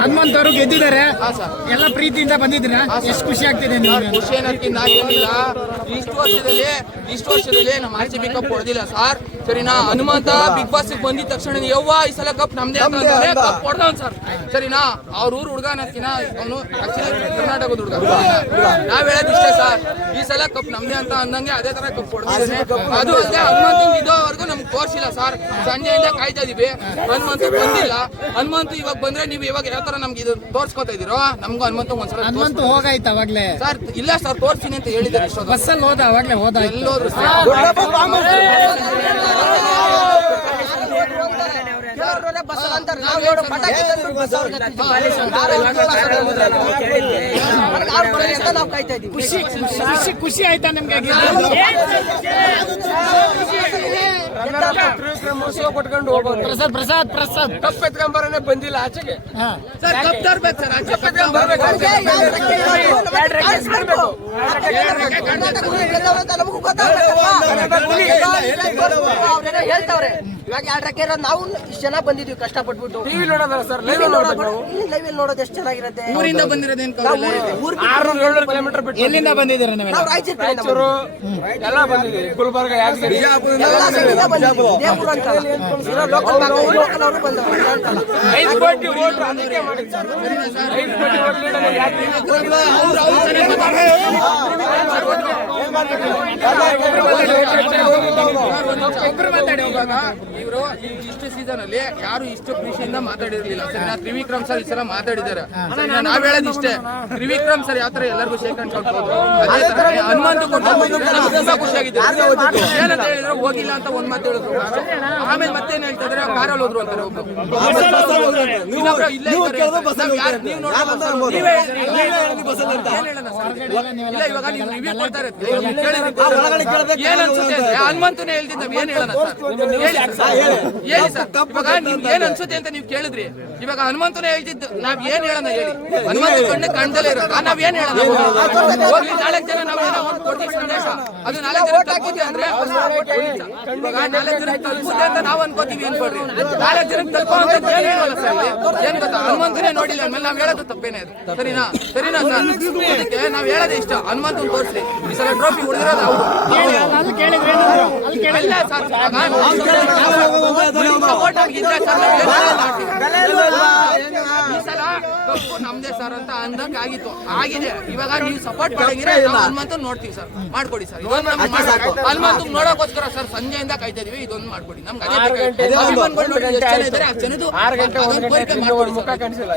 ಹನುಮಂತವರು ಗೆದ್ದಿದ್ದಾರೆ. ಎಲ್ಲ ಪ್ರೀತಿಯಿಂದ ಬಂದಿದ್ದೀರಾ? ಎಷ್ಟು ಖುಷಿ ಆಗ್ತಿದೆ ಖುಷಿ ಅನ್ನೋದಕ್ಕಿಂತ ಏನಿಲ್ಲ. ಇಷ್ಟು ವರ್ಷದಲ್ಲಿ ಇಷ್ಟು ವರ್ಷದಲ್ಲಿ ನಮ್ಮ ಆರ್ ಸಿ ಬಿ ಕಪ್ ಹೊಡೆದಿಲ್ಲ. ಸರ್ ಸರಿನಾ? ಹನುಮಂತ ಬಿಗ್ ಬಾಸ್ ಬಂದಿದ ತಕ್ಷಣ ಯವ್ವ ಈ ಸಲ ಕಪ್ ನಮ್ದೇ ಕಪ್ ಹೊಡೆದವನ್ ಸರ್. ಸರಿನಾ? ಅವ್ರ ಊರು ಹುಡುಗ ಅವನು ಆಕ್ಚುಲಿ ಕರ್ನಾಟಕದ ಹುಡುಗ. ನಾವ್ ಹೇಳೋದಿಷ್ಟೇ ಸರ್. ಈ ಸಲ ಕಪ್ ನಮ್ದೇ ಅಂತ ಅಂದಂಗೆ ಅದೇ ತರ ಕಪ್ ಹೊಡೆದಿದ್ದಾನೆ. ಅದು ಅಲ್ಲದೆ ಹನುಮಂತ ಇದ್ದವರೆಗೂ ನಮ್ಗೆ ತೋರಿಸಿಲ್ಲ ಸರ್. ಸಂಜೆಯಿಂದ ಕಾಯ್ತಾ ಇದೀವಿ. ಹನುಮಂತ ಬಂದಿಲ್ಲ. ಹನುಮಂತ ಇವಾಗ ಬಂದ್ರೆ ನೀವು ಇವಾಗ ಯಾವ ತರ ನಮ್ಗೆ ಇದು ತೋರ್ಸ್ಕೊತಾ ಇದೀರೋ ನಮ್ಗೂ ಹನುಮಂತ ಒಂದ್ಸಲ ತೋರ್ಸ್- ಹನುಮಂತ ಹೋಗಾಯ್ತು ಅವಾಗ್ಲೇ. ಸರ್ ಇಲ್ಲ ಸರ್ ತೋರ್ಸ್ತೀನಿ ಅಂತ ಹೇಳಿದ್ದಾರೆ ಬಸ್ ಬಸ್ಸಲ್ಲಿ ಹೋದ ಅವಾಗ್ಲೇ ಹೋದ ಎಲ್ಲೋದ್ರು ಖುಷಿ ಖುಷಿ ಖುಷಿ ಆಯ್ತಾ ನಿಮ್ಗೆ ಕೊಟ್ಕೊಂಡು ಹೋಗ್ಬೋದು ಪ್ರಸಾದ್ ಪ್ರಸಾದ್ ಪ್ರಸಾದ್ ಕಪ್ ಎತ್ಕೊಂಬರನೆ ಬಂದಿಲ್ಲ ಆಚೆಗೆ ಹಾ ಸರ್ ಕಪ್ ತರ್ಬೇಕು ಎರಡು ರೆಕ್ಕೆ ಇವಾಗ ಎರಡಕ್ಕೆ ನಾವು ಇಷ್ಟು ಜನ ಬಂದಿದ್ವಿ ಕಷ್ಟಪಟ್ಬಿಟ್ಟು. ಟಿವಿ ನೋಡೋದಲ್ಲ ಸರ್ ಲೈವ್ ನೋಡೋದು ನಾವು ಲೈವ್ ನೋಡೋದು ಎಷ್ಟು ಚೆನ್ನಾಗಿರುತ್ತೆ. ಊರಿಂದ ಬಂದಿರೋದೇನು ಊರ್ ಆರ್ನೂರು ಏಳ್ನೂರು ಕಿಲೋಮೀಟರ್ ಬಿಟ್ಟು ಎಲ್ಲಿಂದ ಬಂದಿದ್ದೀರಾ ನೀವೆಲ್ಲ? ನಾವು ರಾಯಚೂರು ಕಡೆಯಿಂದ ರಾಯಚೂರು ಎಲ್ಲ ಗುಲ್ಬರ್ಗ ಯಾದಗಿರಿ. ಅಂತ. ಇರೋ ಅವ್ರು. ಐದು ಕೋಟಿ ಅದಕ್ಕೆ ಸರ್ ಐದು ಕೋಟಿ ಲೀಡರ್ ಇವರು ಇಷ್ಟು ಸೀಸನ್ ಅಲ್ಲಿ ಯಾರು ಇಷ್ಟು ಖುಷಿಯಿಂದ ಮಾತಾಡಿರ್ಲಿಲ್ಲ. ಸರಿನಾ ತ್ರಿವಿಕ್ರಮ್ ಸರ್ ಈ ಸಲ ಮಾತಾಡಿದ್ದಾರೆ. ಸರಿನಾ ನಾವ್ ಹೇಳೋದು ಇಷ್ಟೇ. ತ್ರಿವಿಕ್ರಮ್ ಸರ್ ಯಾವ ತರ ಎಲ್ಲರಿಗೂ ಕೊಡ್ಬೋದು ಅದೇ ತರ ಹನುಮಂತ ತುಂಬಾ ಖುಷಿಯಾಗಿದೆ ಏನಂತ ಹೇಳಿದ್ರೆ? ಹೋಗಿಲ್ಲ ಅಂತ ಒಂದ್ ಮಾತು ಹೇಳಿದ್ರು. ಆಮೇಲೆ ಮತ್ತೇನ್ ಹೇಳ್ತಾ ಇದ್ರೆ ಕಾರಲ್ಲಿ ಹೋದ್ರು ಅಂತಾರೆ ಒಬ್ರು. ಇನ್ನೊಬ್ರು ಇಲ್ಲೇ ಇದ್ದಾರೆ. ನಾವ್ ನೀವ್ ಇವಾಗ ನೀವು ರಿವ್ಯೂ ಹನುಮಂತನೇ ಹೇಳ್ತಿದ್ದ ಏನ್ ಹೇಳೋಣ ಸರ್? ಹೇಳಿ ಸರ್. ಇವಾಗ ನಿಮ್ಗೆ ಏನ್ ಅನ್ಸುತ್ತೆ ಅಂತ ನೀವು ಕೇಳಿದ್ರಿ. ಇವಾಗ ಹನುಮಂತನೇ ಹೇಳ್ತಿದ್ದು ನಾವ್ ಏನ್ ಹೇಳೋಣ ಹೇಳಿ. ಹನುಮಂತ ಕಣ್ಣು ಕಾಣ್ದಲೇ ಇರೋದು. ನಾವ್ ಏನ್ ಹೇಳೋಣ? ಹೋಗ್ಲಿ ನಾಲ್ಕು ಜನ ನಾವ್ ಏನೋ ಒಂದು ಕೊಡ್ತೀವಿ ಸಂದೇಶ. ಅದು ನಾಲ್ಕು ಜನ ತಲುಪುತ್ತೆ ಅಂದ್ರೆ ಇವಾಗ ನಾಲ್ಕು ಜನ ತಲುಪುತ್ತೆ ಅಂತ ನಾವ್ ಅನ್ಕೋತೀವಿ ಅನ್ಕೊಡ್ರಿ ನಾಲ್ಕು ಜನ ತಲುಪೋ ಅಂತ ಏನ್ ಹೇಳೋಣ ಸರ್? ಹನುಮಂತನೇ ನೋಡಿಲ್ಲ ಆಮೇಲೆ ನಾವ್ ಹೇಳೋದು ತಪ್ಪೇನೆ ಅದು. ಸರಿನಾ? ಸರಿನಾ ಸರ್? ಅದಕ್ಕೆ ನಾವ್ ಹೇಳೋದೇ ಇಷ್ಟ. ಹನುಮಂತನ್ ತೋರಿಸಿ. ಈ ಸಲ ಟ್ರೋಫಿ ಹೊಡೆದಿರೋದು ಅವ್ರು ಸರ್. ಈ ಸಲ ಕಪ್ಪು ನಮ್ದೇ ಸರ್ ಅಂತ ಅಂದಂಗ ಆಗಿತ್ತು. ಆಗಿದೆ. ಇವಾಗ ನೀವು ಸಪೋರ್ಟ್ ಮಾಡಿದ್ರೆ ಹನುಮಂತನ್ ಹನುಮಂತ ನೋಡ್ತೀವಿ ಸರ್. ಮಾಡ್ಕೊಡಿ ಸರ್. ಹನುಮಂತ ನೋಡೋಕೋಸ್ಕರ ಸರ್ ಸಂಜೆಯಿಂದ ಕಾಯ್ತಾ ಇದೀವಿ. ಇದೊಂದು ಮಾಡ್ಕೊಡಿ. ನಮ್ಗೆ ಅದೇ ಆರು ಗಂಟೆ ಬೇಕಾಗಿತ್ತು. ಅಭಿಮಾನಿಗಳು ನೋಡಿ ಎಷ್ಟು ಜನ ಇದ್ದಾರೆ. ಅಷ್ಟು ಜನದ್ದು ಅದೊಂದು ಕೋರಿಕೆ ಮಾಡ್ಕೊಡಿ. ಮುಖ. ಕಾಣಿಸಿಲ್ಲ